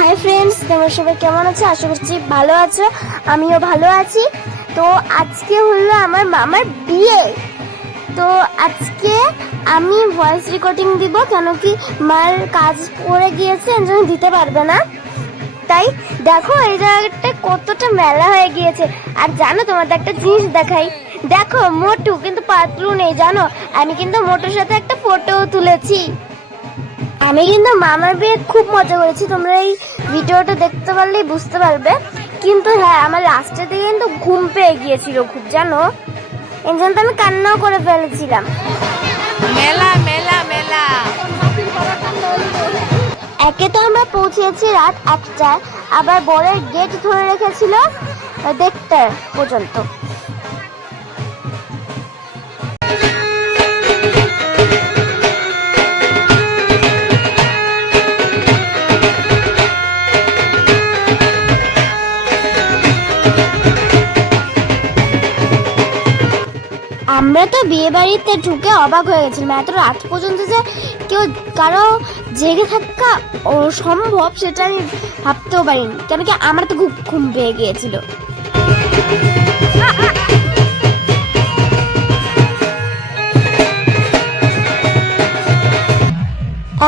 Hi friends তোমরা সবাই কেমন আছো? আশা করছি ভালো আছো। আমিও ভালো আছি। তো আজকে হলো আমার মামার বিয়ে। তো আজকে আমি ভয়েস রেকর্ডিং দিব, কেন কি মার কাজ পড়ে গিয়েছে, এর দিতে পারবে না। তাই দেখো, এই জায়গাটা কতটা মেলা হয়ে গিয়েছে। আর জানো, তোমাদের একটা জিনিস দেখাই। দেখো, মোটু কিন্তু পাতলু নেই, জানো? আমি কিন্তু মোটুর সাথে একটা ফটো তুলেছি। আমি কিন্তু মামার বিয়ে খুব মজা করেছি। তোমরা এই ভিডিওটা দেখতে পারলেই বুঝতে পারবে। কিন্তু হ্যাঁ আমার লাস্টের দিকে কিন্তু ঘুম পেয়ে গিয়েছিল খুব জানো? এই জন্য তো আমি কান্নাও করে ফেলেছিলাম। মেলা মেলা মেলা। একে তো আমরা পৌঁছেছি রাত একটায় আবার বরের গেট ধরে রেখেছিল দেড়টা পর্যন্ত। আমরা তো বিয়ে বাড়িতে ঢুকে অবাক হয়ে গেছিলাম, এত রাত পর্যন্ত যে কেউ কারও জেগে থাকা ও সম্ভব সেটা আমি ভাবতেও পারিনি। কেন কি আমার তো খুব ঘুম পেয়ে গিয়েছিল।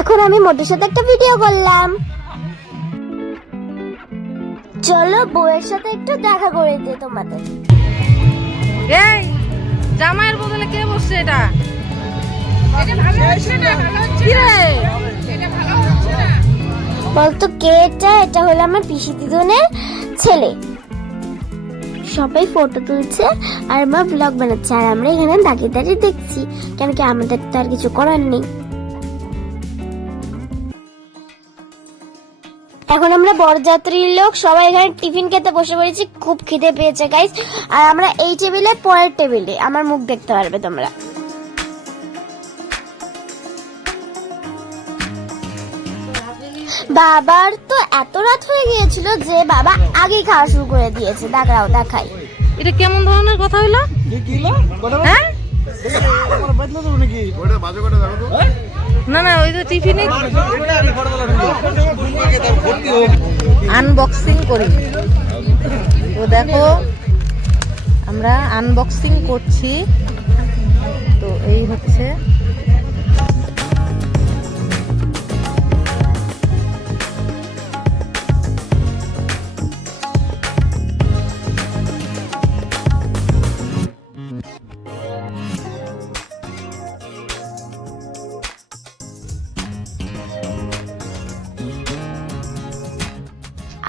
এখন আমি মোটের সাথে একটা ভিডিও করলাম। চলো বউয়ের সাথে একটু দেখা করে দিই তোমাদের। এই জামাইয়ের বদলে কে বসছে এটা? বলতো কে এটা? এটা হলো আমার পিসি দিদনের ছেলে। সবাই ফটো তুলছে আর আমার ব্লগ বানাচ্ছে আর আমরা এখানে দাঁড়িয়ে দাঁড়িয়ে দেখছি। কেন কি আমাদের তো আর কিছু করার নেই। এখন আমরা বরযাত্রীর লোক সবাই এখানে টিফিন খেতে বসে পড়েছি খুব খিদে পেয়েছে গাইস আর আমরা এই টেবিলে পরের টেবিলে আমার মুখ দেখতে পারবে তোমরা। বাবার তো এত রাত হয়ে গিয়েছিল যে বাবা আগে খাওয়া শুরু করে দিয়েছে। দেখাও দেখাই। এটা কেমন ধরনের কথা হইল হ্যাঁ? না না, ওই তো টিফিনে আনবক্সিং করি। তো দেখো, আমরা আনবক্সিং করছি। তো এই হচ্ছে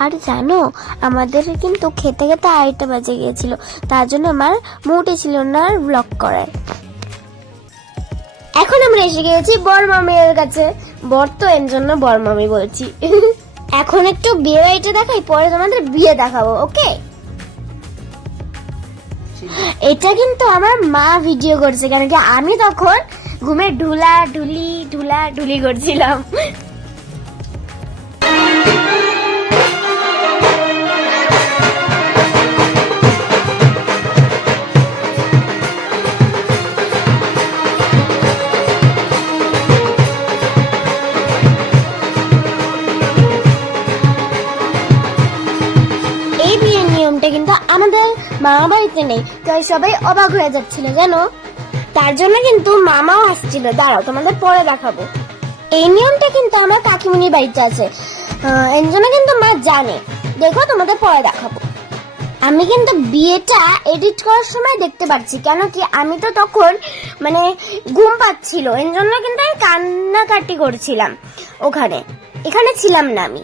আর জানো, আমাদের কিন্তু খেতে খেতে আড়াইটা বাজে গিয়েছিল, তার জন্য আমার মুডে ছিল না আর ব্লগ করার। এখন আমরা এসে গিয়েছি বর মামির কাছে। বর তো এর জন্য বর মামি বলছি। এখন একটু বিয়ে বাড়িটা দেখাই, পরে তোমাদের বিয়ে দেখাবো, ওকে? এটা কিন্তু আমার মা ভিডিও করছে কেন কি আমি তখন ঘুমে ঢুলা ঢুলি ঢুলা ঢুলি করছিলাম। মামা বাড়িতে নেই। তাই সবাই অবাক হয়ে যাচ্ছিল, জানো? তার জন্য কিন্তু মামাও আসছিল। দাঁড়াও, তোমাদের পরে দেখাবো। এই নিয়মটা কিন্তু আমার কাকিমুনির বাড়িতে আছে। এর জন্য কিন্তু মা জানে। দেখো, তোমাদের পরে দেখাবো। আমি কিন্তু বিয়েটা এডিট করার সময় দেখতে পাচ্ছি, কেন কি আমি তো তখন মানে ঘুম পাচ্ছিল। এর জন্য কিন্তু আমি কান্নাকাটি করছিলাম ওখানে। এখানে ছিলাম না আমি।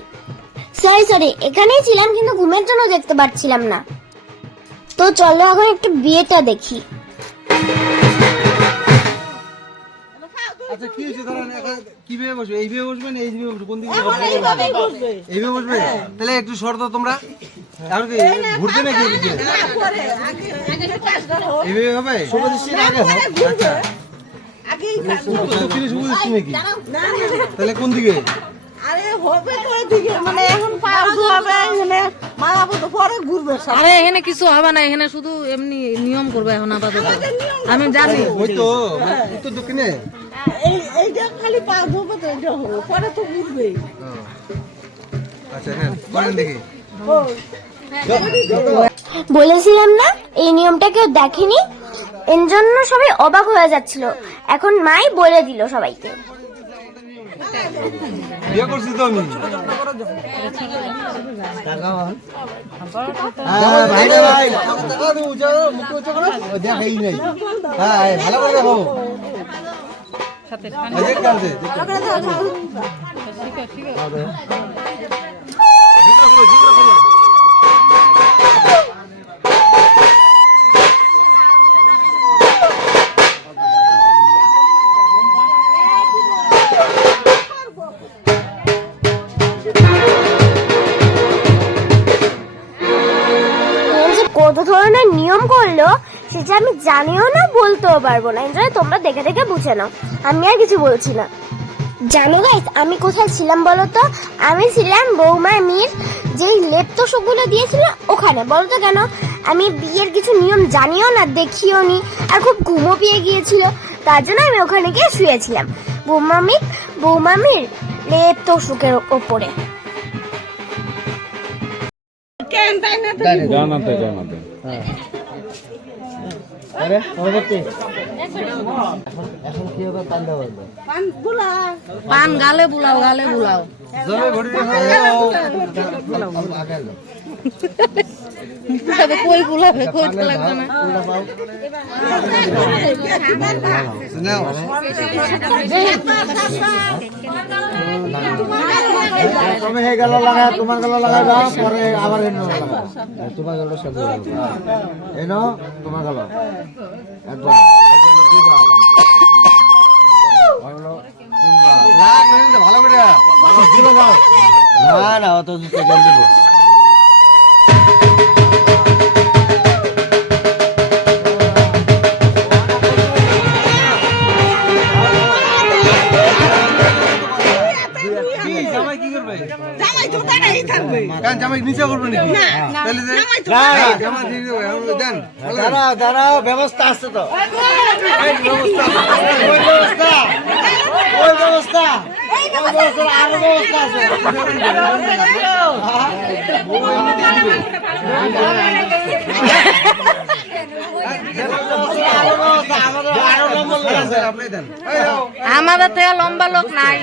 সরি সরি এখানেই ছিলাম, কিন্তু ঘুমের জন্য দেখতে পাচ্ছিলাম না। তো চলো এখন একটু বিয়েটা দেখি। আচ্ছা কি হয়েছে? দাঁড়ান কীভাবে বসবে? এইভাবে বসবে কোন দিকে বসবে? বসবে। তাহলে একটু শর্ত তোমরা। আর কি ঘুরবে নাকি এদিকে? এইভাবে হবে? দক্ষিণে শুভ দৃষ্টি তাহলে কোন দিকে? আরে হবে মানে এখন পাও ধোয়াবে পরে ঘুরবে আরে এখানে কিছু হবে না এখানে শুধু এমনি নিয়ম করবে এখন আপাতত। আমি জানি। ওই তো উত্তর দক্ষিণে। এই এইটা খালি পা ধোবে তো হবে। পরে তো ঘুরবে আচ্ছা নেন করেন দেখি। বলেছিলাম না এই নিয়মটা কেউ দেখেনি? এর জন্য সবাই অবাক হয়ে যাচ্ছিল। এখন মাই বলে দিল সবাইকে। বিয়ে করছি তো আমি। হ্যাঁ, ভাই রে ভাই। দেখাই নাই। হ্যাঁ ভালো করে দেখো। আছে, আছে। কত ধরনের নিয়ম করল, সেটা আমি জানিও না, বলতেও পারব না। এর জন্য তোমরা দেখে দেখে বুঝে নাও। আমি আর কিছু বলছি না। জানো গাইস আমি কোথায় ছিলাম বলো তো? আমি ছিলাম বৌমার মেয়ের যেই লেপ্তসগুলো দিয়েছিল ওখানে। বলো তো কেন? আমি বিয়ের কিছু নিয়ম জানিও না, দেখিও নি। আর খুব ঘুমো পেয়ে গিয়েছিল। তার জন্য আমি ওখানে গিয়ে শুয়েছিলাম। বৌমামি বৌমামির লেপ্তসুকের ওপরে। কেন তাই জানাতে জানাতে আরে পরবর্তী। এখন কি হবে পান্ডা বলবে? পান বুলা পান গালে বুলাও গালে বুলাও। তবে কই বুলাবে কই তো লাগবে না। তুমি এই গেল লাগায় তোমার গেল লাগাই দাও পরে আবার এনো এই তোমার গেল সব এনো তোমার গেল। একবার। লাগ ভালো করে। না না, অত জুতো দিব। থাকবে নিচে করবে নাকি? হ্যাঁ, দেন। দাঁড়াও দাঁড়াও ব্যবস্থা আছে তো। ব্যবস্থা ওই ব্যবস্থা ওই ব্যবস্থা আরও ব্যবস্থা আছে আরও ব্যবস্থা, আমাদের আরও নম্বর লোক আছে। আপনি দেন এই দাও। আমাদের থেকে লম্বা লোক নাই।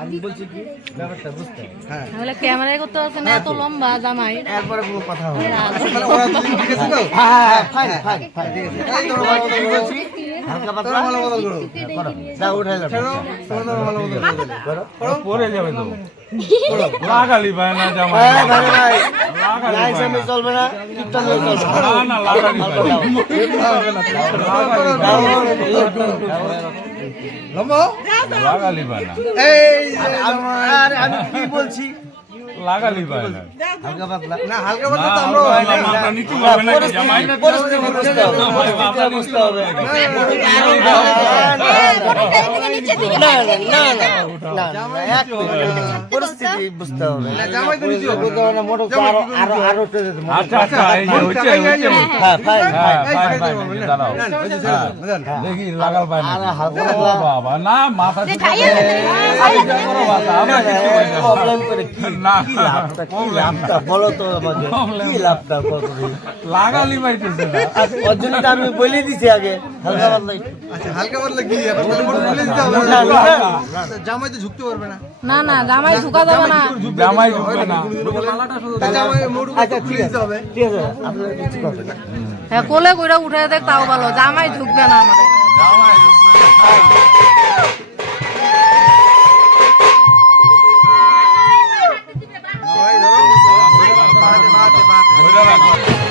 আমি বলছি কি ব্যাপারটা বুঝতে হ্যাঁ ক্যামেরায় করতে হচ্ছে না এত লম্বা জামাই এরপরে কোনো কথা হবে আছে তো? হ্যাঁ হ্যাঁ ফাইন ফাইন ফাইন ঠিক আছে। এই তোমরা ভালো বদল করো হালকা পাতলা। ভালো বদল করো। করো। যা উঠাইলাম ছেড়ো তোমরা ভালো বদল করো। করো। পরে যাবে তো। লাগালি ভাই না জামা এই ভাই ভাই। লাইন সামনে চলবে না কীর্তন হয়ে চলবে না। না লাগালি ভাই লম্বা। লাগালি ভাই না। এই আরে আমি কি বলছি? লাগালি ভাই হালকা পাতলা না হালকা না, বদল তো আমরাও আমরা হয় না। মাথা নিচু হবে নাকি জামাই পরিস্থিতি বুঝতে হবে মাথা নিচু হবে না না না না পরিস্থিতি বুঝতে হবে না, জামাই তো নিচু হবে। না, মোটর আরও আরও আরও আচ্ছা আচ্ছা এই যে হচ্ছে হচ্ছে হ্যাঁ হ্যাঁ ফাইন ভাই ভাই দাঁড়াও। দেখি লাগাল পাই না হালকা পাতলা। বাবা না মাথা। এই যে করো বাবা, আমরা কিছু হয় প্রবলেম করে কি না, কি লাভটা কি লাভটা? বলো তো আমাকে কি লাভটা লাগালি পাইতেছে ওর জন্য তো আমি বলে দিছি আগে হালকা পাতলা আচ্ছা হালকা বদলে কি? এখন তাহলে দিতে হবে। না, না, না। জামাই তো ঝুঁকতে পারবে না। না না জামাই ঝুঁকা যাবে না। জামাই ঢুকবে না। জামাই মোটর আচ্ছা ঠিক আছে ঠিক আছে আপনারা কিছু করবেন না হ্যাঁ কোলে কইরা উঠে দেখ তাও ভালো। জামাই ঝুঁকবে না আমাদের। জামাই ঢুকবে না। 待て待て待て。待て待てて待てて待てて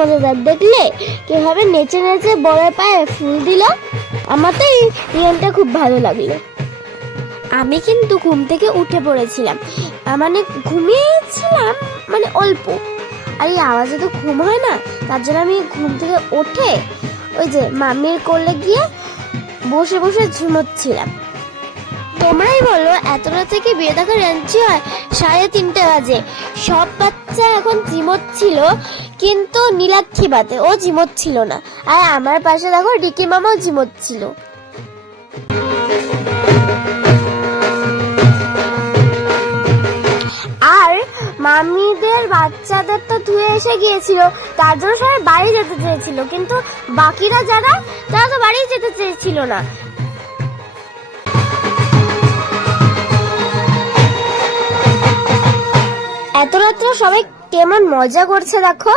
মজাদার দেখলে কীভাবে নেচে নেচে বড় পায়ে ফুল দিল। আমার তো এই রিয়েলটা খুব ভালো লাগল। আমি কিন্তু ঘুম থেকে উঠে পড়েছিলাম। মানে ঘুমিয়েছিলাম মানে অল্প। আর এই আওয়াজে তো ঘুম হয় না, তার জন্য আমি ঘুম থেকে উঠে ওই যে মামির কোলে গিয়ে বসে বসে ঝুমোচ্ছিলাম। তোমরাই বলো, এত রাত থেকে বিয়ে দেখার এন্ট্রি হয়? সাড়ে তিনটে বাজে। সব বাচ্চা এখন ঝিমোচ্ছিল। কিন্তু নীলাক্ষী বাদে, ও ঝিমোচ্ছিল না। আর আমার পাশে দেখো ডিকি মামাও ঝিমোচ্ছিল আর মামিদের বাচ্চাদের তো ধুয়ে এসে গিয়েছিল, তার জন্য সবাই বাড়ি যেতে চেয়েছিল। কিন্তু বাকিরা যারা, তারা তো বাড়ি যেতে চেয়েছিল না। এত রাত্রে সবাই কেমন মজা করছে দেখো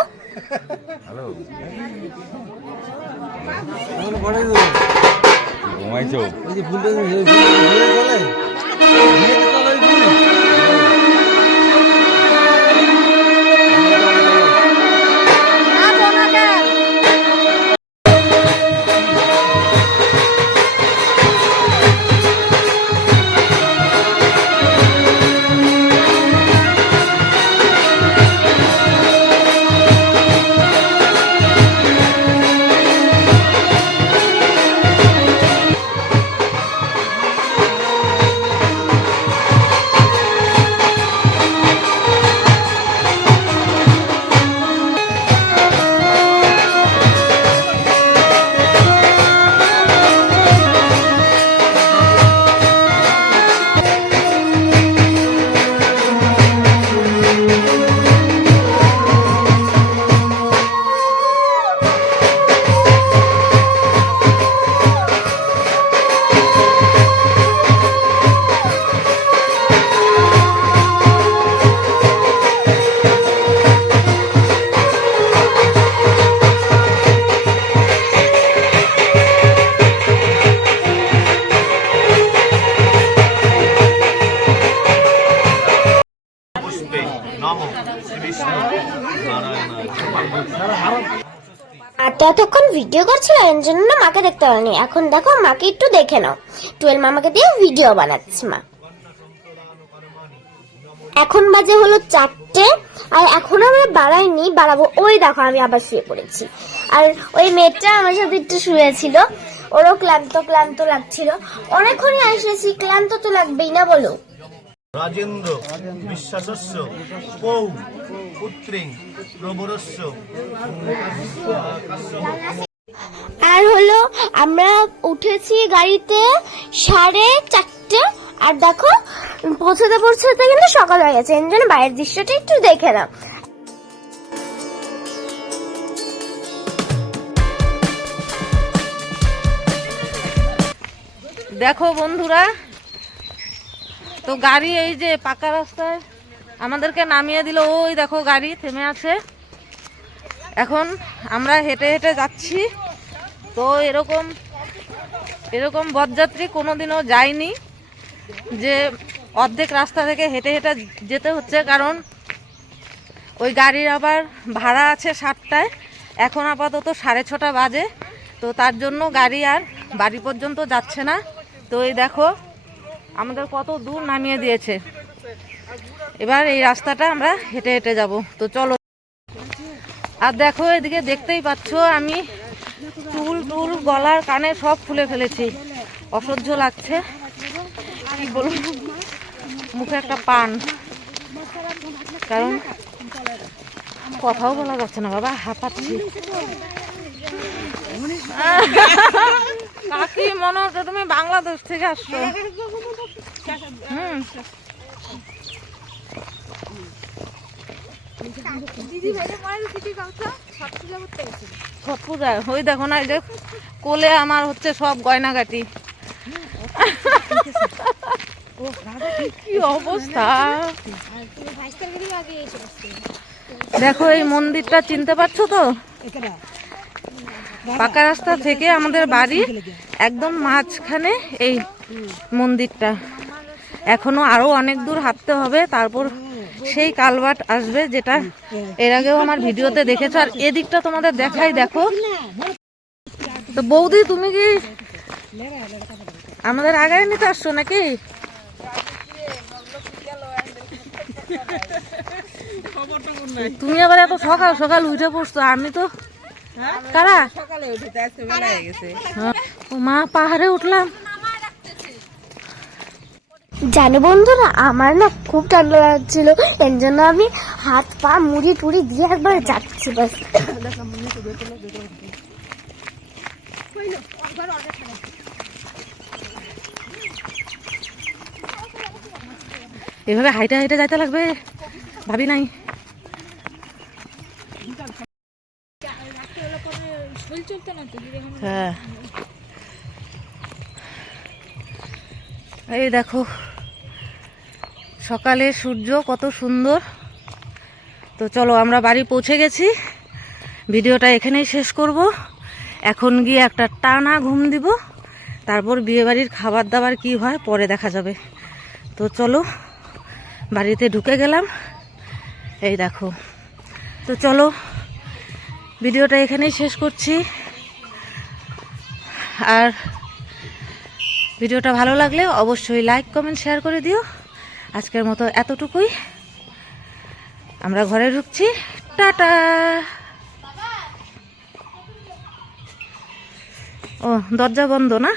ঘুমাইছো আর তো এতক্ষণ ভিডিও করছিল, এর জন্য মাকে দেখতে পারেনি। এখন দেখো, মাকে একটু দেখে নাও। টুয়েলভ মামাকে দিয়ে ভিডিও বানাচ্ছে মা। এখন বাজে হলো চারটে, আর এখন আমরা বাড়াইনি, বাড়াবো। ওই দেখো, আমি আবার শুয়ে পড়েছি। আর ওই মেয়েটা আমার সাথে একটু শুয়েছিল। ওরও ক্লান্ত ক্লান্ত লাগছিল। অনেকক্ষণই এসেছি ক্লান্ত তো লাগবেই না বলো। রাজেন্দ্র বিশ্বাসস্য পৌ পুত্রিং প্রবরস্য। আর হলো আমরা উঠেছি গাড়িতে সাড়ে চারটে। আর দেখো পৌঁছতে পৌঁছতে কিন্তু সকাল হয়ে গেছে। এর জন্য বাইরের দৃশ্যটা একটু দেখে নাও। দেখো বন্ধুরা তো গাড়ি এই যে পাকা রাস্তায় আমাদেরকে নামিয়ে দিল। ওই দেখো গাড়ি থেমে আছে। এখন আমরা হেঁটে হেঁটে যাচ্ছি। তো এরকম এরকম বরযাত্রী কোনোদিনও যায়নি যে অর্ধেক রাস্তা থেকে হেঁটে হেঁটে যেতে হচ্ছে। কারণ ওই গাড়ির আবার ভাড়া আছে সাতটায় এখন আপাতত সাড়ে ছটা বাজে। তো তার জন্য গাড়ি আর বাড়ি পর্যন্ত যাচ্ছে না। তো এই দেখো আমাদের কত দূর নামিয়ে দিয়েছে। এবার এই রাস্তাটা আমরা হেঁটে হেঁটে যাব। তো চলো। আর দেখো, এদিকে দেখতেই পাচ্ছ, আমি চুল টুল গলার কানে সব খুলে ফেলেছি। অসহ্য লাগছে। কি বলব? মুখে একটা পান। কারণ কথাও বলা যাচ্ছে না, বাবা, হাঁপাচ্ছি। কাকি, মনে হচ্ছে তুমি বাংলাদেশ থেকে আসছো। ওই দেখো না কোলে আমার হচ্ছে সব গয়নাগাটি। কি অবস্থা? দেখো এই মন্দিরটা চিনতে পারছ তো? পাকা রাস্তা থেকে আমাদের বাড়ি একদম মাঝখানে এই মন্দিরটা। এখনও আরও অনেক দূর হাঁটতে হবে তারপর সেই কালভার্ট আসবে যেটা এর আগেও আমার ভিডিওতে দেখেছ। আর এদিকটা তোমাদের দেখাই দেখো। তো বৌদি তুমি কি আমাদের আগায় নিতে আসছো নাকি? তুমি আবার এত সকাল সকাল উঠে পড়ছো আমি তো কারা? হ্যাঁ। ও মা পাহাড়ে উঠলাম। জানো বন্ধুরা, আমার না খুব ঠান্ডা লাগছিল এর জন্য আমি হাত পা মুড়ি টুড়ি দিয়ে একবার যাচ্ছি বাস। এভাবে হাইটে হাইটে যাইতে লাগবে, ভাবি নাই। হ্যাঁ। এই দেখো সকালে সূর্য কত সুন্দর। তো চলো আমরা বাড়ি পৌঁছে গেছি। ভিডিওটা এখানেই শেষ করব। এখন গিয়ে একটা টানা ঘুম দিব। তারপর বিয়েবাড়ির খাবার দাবার কি হয় পরে দেখা যাবে। তো চলো, বাড়িতে ঢুকে গেলাম। এই দেখো। তো চলো, ভিডিওটা এখানেই শেষ করছি। আর ভিডিওটা ভালো লাগলে অবশ্যই লাইক, কমেন্ট, শেয়ার করে দিও। আজকের মতো এতটুকুই। আমরা ঘরে ঢুকছি। টাটা! ও দরজা বন্ধ না?